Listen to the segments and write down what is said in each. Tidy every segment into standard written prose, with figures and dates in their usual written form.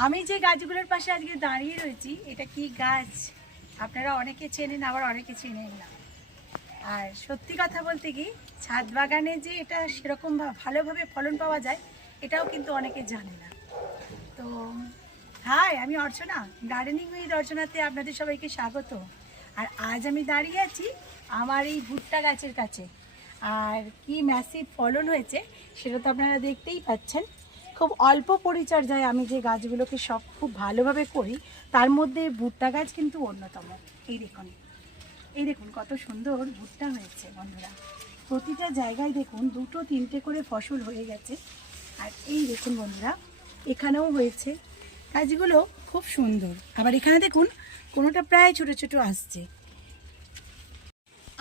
আমি যে গাছগুলোর পাশে আজকে দাঁড়িয়ে রয়েছি, এটা কি গাছ আপনারা অনেকে চেনেন, আবার অনেকে চেনেন না। আর সত্যি কথা বলতে কি, ছাদ বাগানে যে এটা সেরকম ভালোভাবে ফলন পাওয়া যায়, এটাও কিন্তু অনেকে জানে না। তো হাই, আমি অর্চনা, গার্ডেনিং উইথ অর্চনাতে আপনাদের সবাইকে স্বাগত। আর আজ আমি দাঁড়িয়ে আছি আমার এই ভুট্টা গাছের কাছে। আর কি ম্যাসিভ ফলন হয়েছে সেটা তো আপনারা দেখতেই পাচ্ছেন। খুব অল্প পরিচর্যায় আমি যে গাছগুলোকে সব খুব ভালোভাবে করি, তার মধ্যে ভুট্টা গাছ কিন্তু অন্যতম। এই দেখুন, এই দেখুন কত সুন্দর ভুট্টা হয়েছে বন্ধুরা। প্রতিটা জায়গায় দেখুন দুটো তিনটে করে ফসল হয়ে গেছে। আর এই দেখুন বন্ধুরা, এখানেও হয়েছে। গাছগুলো খুব সুন্দর। আবার এখানে দেখুন কোনোটা প্রায় ছোট ছোট আসছে।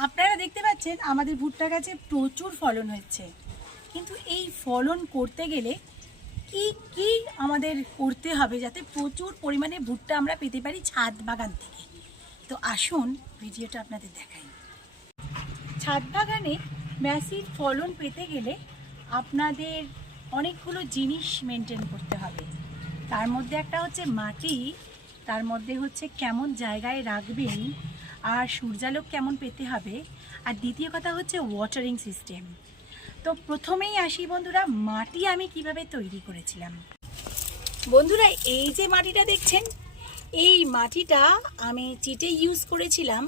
আপনারা দেখতে পাচ্ছেন আমাদের ভুট্টা গাছে প্রচুর ফলন হচ্ছে। কিন্তু এই ফলন করতে গেলে কি কি আমাদের করতে হবে যাতে প্রচুর পরিমাণে ভুট্টা আমরা পেতে পারি ছাদ বাগান থেকে। তো আসুন ভিডিওটা আপনাদের দেখাই। ছাদ বাগানে ম্যাসিভ ফলন পেতে গেলে আপনাদের অনেকগুলো জিনিস মেনটেন করতে হবে। তার মধ্যে একটা হচ্ছে মাটি, তার মধ্যে হচ্ছে কেমন জায়গায় রাখবেন, আর সূর্যালোক কেমন পেতে হবে, আর দ্বিতীয় কথা হচ্ছে ওয়াটারিং সিস্টেম। তো প্রথমেই আসি বন্ধুরা, মাটি আমি কিভাবে তৈরি করেছিলাম। বন্ধুরা, এই যে মাটিটা দেখছেন, এই মাটিটা আমি চিটে ইউজ করেছিলাম।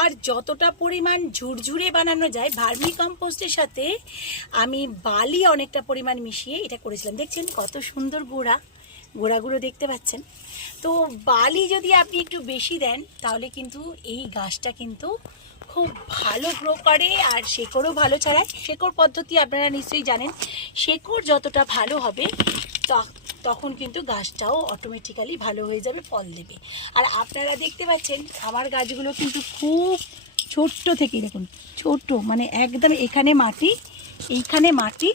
আর যতটা পরিমাণ ঝুরঝুরে বানানো যায় ভার্মি কম্পোস্টের সাথে আমি বালি অনেকটা পরিমাণ মিশিয়ে এটা করেছিলাম। দেখছেন কত সুন্দর গোড়াগুলো দেখতে পাচ্ছেন। তো বালি যদি আপনি একটু বেশি দেন তাহলে কিন্তু এই গাছটা কিন্তু খুব ভালো গ্রো করে, আর শেকড়ও ভালো ছাড়ায়। শেকড় পদ্ধতি আপনারা নিশ্চয়ই জানেন। শেকড় যতটা ভালো হবে তখন কিন্তু গাছটাও অটোমেটিক্যালি ভালো হয়ে যাবে, ফল দেবে। আর আপনারা দেখতে পাচ্ছেন আমার গাছগুলো কিন্তু খুব ছোট্ট থেকে, দেখুন ছোট্ট, মানে একদম এখানে মাটি, এইখানে মাটি,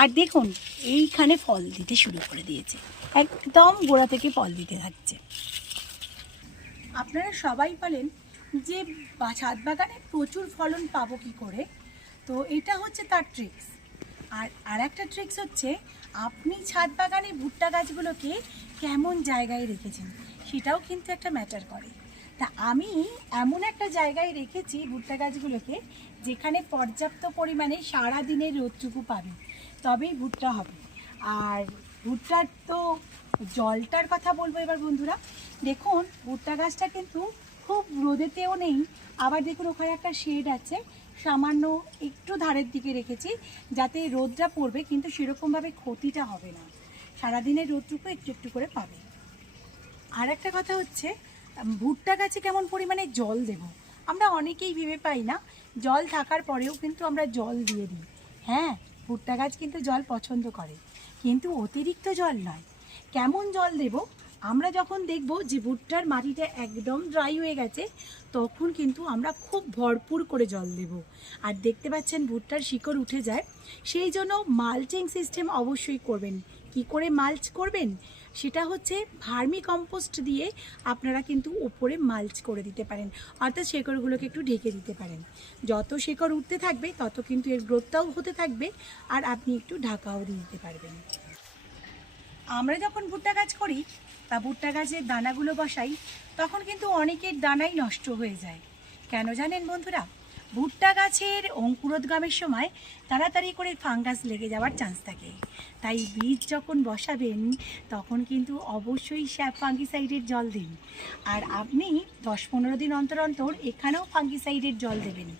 আর দেখুন এইখানে ফল দিতে শুরু করে দিয়েছে। একদম গোড়া থেকে ফল দিতে থাকছে। আপনারা সবাই বলেন যে ছাদ বাগানে প্রচুর ফলন পাবো কি করে। তো এটা হচ্ছে তার ট্রিক্স। আর একটা ট্রিক্স হচ্ছে আপনি ছাদ বাগানে ভুট্টা গাছগুলোকে কেমন জায়গায় রেখেছেন, সেটাও কিন্তু একটা ম্যাটার করে। তা আমি এমন একটা জায়গায় রেখেছি ভুট্টা গাছগুলোকে যেখানে পর্যাপ্ত পরিমাণে সারাদিনের রোদটুকু পাবে, তবেই ভুট্টা হবে। আর ভুট্টার তো জলটার কথা বলবো এবার বন্ধুরা। দেখুন ভুট্টা গাছটা কিন্তু খুব রোদেতেও নেই, আবার দেখুন ওখানে একটা শেড আছে, সামান্য একটু ধারের দিকে রেখেছি যাতে রোদটা পড়বে কিন্তু সেরকমভাবে ক্ষতিটা হবে না, সারাদিনের রোদটুকু একটু একটু করে পাবে। আর একটা কথা হচ্ছে ভুট্টা গাছে কেমন পরিমাণে জল দেব। আমরা অনেকেই ভেবে পাই না, জল থাকার পরেও কিন্তু আমরা জল দিয়ে দিই। হ্যাঁ, ভুট্টা গাছ কিন্তু জল পছন্দ করে, কিন্তু অতিরিক্ত জল নয়। কেমন জল দেব, আমরা যখন দেখব যে ভুট্টার মাটিটা একদম ড্রাই হয়ে গেছে তখন কিন্তু আমরা খুব ভরপুর করে জল দেব। আর দেখতে পাচ্ছেন ভুট্টার শিকড় উঠে যায়, সেই জন্য মালচিং সিস্টেম অবশ্যই করবেন। কি করে মালচ করবেন, সেটা হচ্ছে ভার্মি কম্পোস্ট দিয়ে আপনারা কিন্তু উপরে মালচ করে দিতে পারেন, অর্থাৎ শেকড়গুলোকে একটু ঢেকে দিতে পারেন। যত শেকড় উঠতে থাকবে তত কিন্তু এর গ্রোথটাও হতে থাকবে, আর আপনি একটু ঢাকাও দিয়ে দিতে পারবেন। আমরা যখন ভুট্টা গাছ করি বা ভুট্টা গাছের দানাগুলো বসাই তখন কিন্তু অনেকের দানাই নষ্ট হয়ে যায়। কেন জানেন বন্ধুরা, ভুট্টা গাছের অঙ্কুরোদ্গমের সময় তাড়াতাড়ি করে ফাঙ্গাস লেগে যাওয়ার চান্স থাকে। তাই বীজ যখন বসাবেন তখন কিন্তু অবশ্যই স্যাপ ফাঙ্গিসাইডের জল দিন। আর আপনি 10-15 দিন অন্তর অন্তর এখানেও ফাঙ্গিসাইডের জল দেবেন।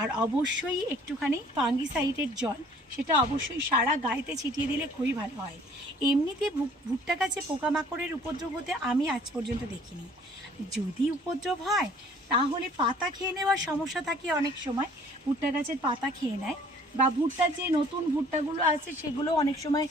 আর অবশ্যই একটুখানি ফাঙ্গিসাইডের জল সেটা অবশ্যই সারা গায়েতে ছিটিয়ে দিলে খুবই ভালো হয়। এমনিতে ভুট্টা গাছে পোকামাকড়ের উপদ্রব হতে আমি আজ পর্যন্ত দেখিনি। যদি উপদ্রব হয় তাহলে পাতা খেয়ে নেওয়ার সমস্যা থাকে, অনেক সময় ভুট্টা গাছের পাতা খেয়ে নেয়, বা ভুট্টার যে নতুন ভুট্টাগুলো আছে সেগুলো অনেক সময়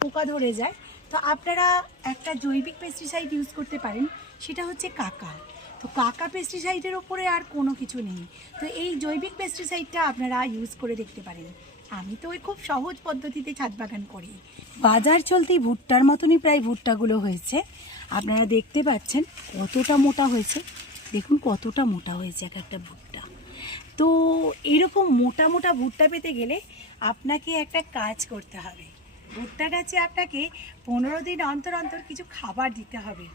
পোকা ধরে যায়। তো আপনারা একটা জৈবিক পেস্টিসাইড ইউজ করতে পারেন, সেটা হচ্ছে কাকা। তো কাকা পেস্টিসাইডের ওপরে আর কোনো কিছু নেই, তো এই জৈবিক পেস্টিসাইডটা আপনারা ইউজ করে দেখতে পারেন। আমি তো ওই খুব সহজ পদ্ধতিতে ছাদ বাগান করি। বাজার চলতি ভুট্টার মতনই প্রায় ভুট্টাগুলো হয়েছে। আপনারা দেখতে পাচ্ছেন কতটা মোটা হয়েছে, দেখুন কতটা মোটা হয়েছে এক একটা ভুট্টা। তো এরকম মোটা মোটা ভুট্টা পেতে গেলে আপনাকে একটা কাজ করতে হবে। ভুট্টা গাছে আপনাকে 15 দিন অন্তর অন্তর কিছু খাবার দিতে হবে।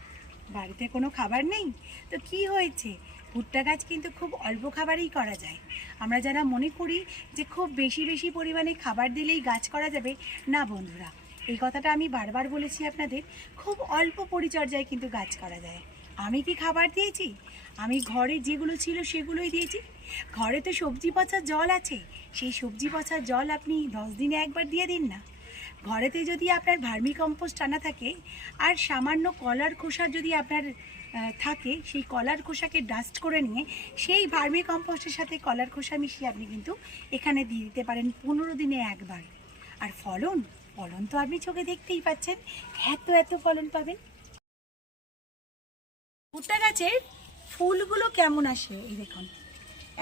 বাড়িতে কোনো খাবার নেই তো কি হয়েছে, ভুট্টা গাছ কিন্তু খুব অল্প খাবারেই করা যায়। আমরা যারা মনে করি যে খুব বেশি বেশি পরিমাণে খাবার দিলেই গাছ করা যাবে, না বন্ধুরা, এই কথাটা আমি বারবার বলেছি আপনাদের, খুব অল্প পরিচর্যায় কিন্তু গাছ করা যায়। আমি কি খাবার দিয়েছি? আমি ঘরে যেগুলো ছিল সেগুলোই দিয়েছি। ঘরে তো সবজি পচার জল আছে, সেই সবজি পচার জল আপনি 10 দিনে একবার দিয়ে দিন না। ঘরেতে যদি আপনার ভার্মি কম্পোস্ট আনা থাকে আর সামান্য কলার খোসা যদি আপনার থাকে, সেই কলার খোসাকে ডাস্ট করে নিয়ে সেই ভার্মি কম্পোস্টের সাথে কলার খোসা মিশিয়ে আপনি কিন্তু এখানে দিয়ে দিতে পারেন 15 দিনে একবার। আর ফলন ফলন তো আপনি চোখে দেখতেই পাচ্ছেন, এত এত ফলন পাবেন। ভুট্টা গাছের ফুলগুলো কেমন আসে এই দেখুন,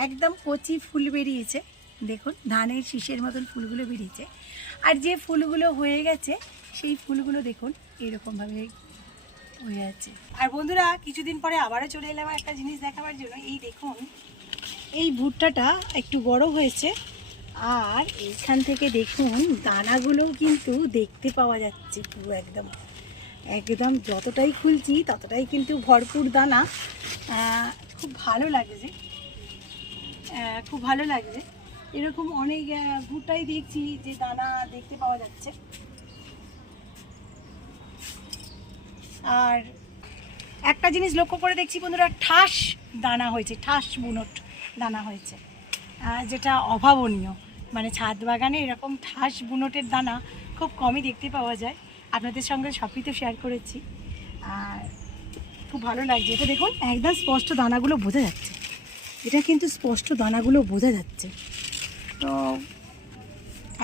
একদম কচি ফুল বেরিয়েছে, দেখুন ধানের শীষের মতন ফুলগুলো বেরিয়েছে। আর যে ফুলগুলো হয়ে গেছে সেই ফুলগুলো দেখুন এরকমভাবে হয়ে আছে। আর বন্ধুরা, কিছুদিন পরে আবারও চলে এলাম একটা জিনিস দেখাবার জন্য। এই দেখুন, এই ভুট্টাটা একটু বড় হয়েছে আর এইখান থেকে দেখুন দানাগুলোও কিন্তু দেখতে পাওয়া যাচ্ছে, পুরো একদম একদম যতটাই খুলছি ততটাই কিন্তু ভরপুর দানা। খুব ভালো লাগছে, খুব ভালো লাগছে। এরকম অনেক ভুট্টাই দেখছি যে দানা দেখতে পাওয়া যাচ্ছে। আর একটা জিনিস লক্ষ্য করে দেখছি বন্ধুরা, ঠাস দানা হয়েছে, ঠাস বুনট দানা হয়েছে, যেটা অভাবনীয়। মানে ছাদ বাগানে এরকম ঠাস বুনটের দানা খুব কমই দেখতে পাওয়া যায়। আপনাদের সঙ্গে সবই তো শেয়ার করেছি, আর খুব ভালো লাগছে। এটা দেখুন একদম স্পষ্ট দানাগুলো বোঝা যাচ্ছে, এটা কিন্তু স্পষ্ট দানাগুলো বোঝা যাচ্ছে। তো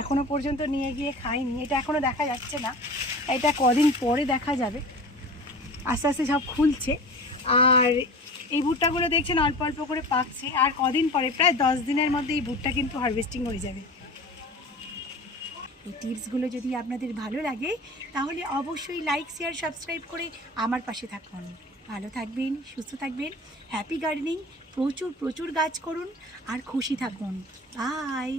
এখনও পর্যন্ত নিয়ে গিয়ে খাইনি, এটা এখনও দেখা যাচ্ছে না, এটা কদিন পরে দেখা যাবে। আস্তে আস্তে সব খুলছে আর এই ভুট্টাগুলো দেখছেন অল্প অল্প করে পাকছে, আর কদিন পরে প্রায় 10 দিনের মধ্যে এই ভুট্টা কিন্তু হারভেস্টিং হয়ে যাবে। এই টিপসগুলো যদি আপনাদের ভালো লাগে তাহলে অবশ্যই লাইক শেয়ার সাবস্ক্রাইব করে আমার পাশে থাকুন। ভালো থাকবেন, সুস্থ থাকবেন, হ্যাপি গার্ডেনিং, প্রচুর প্রচুর গাছ করুন আর খুশি থাকুন। বাই।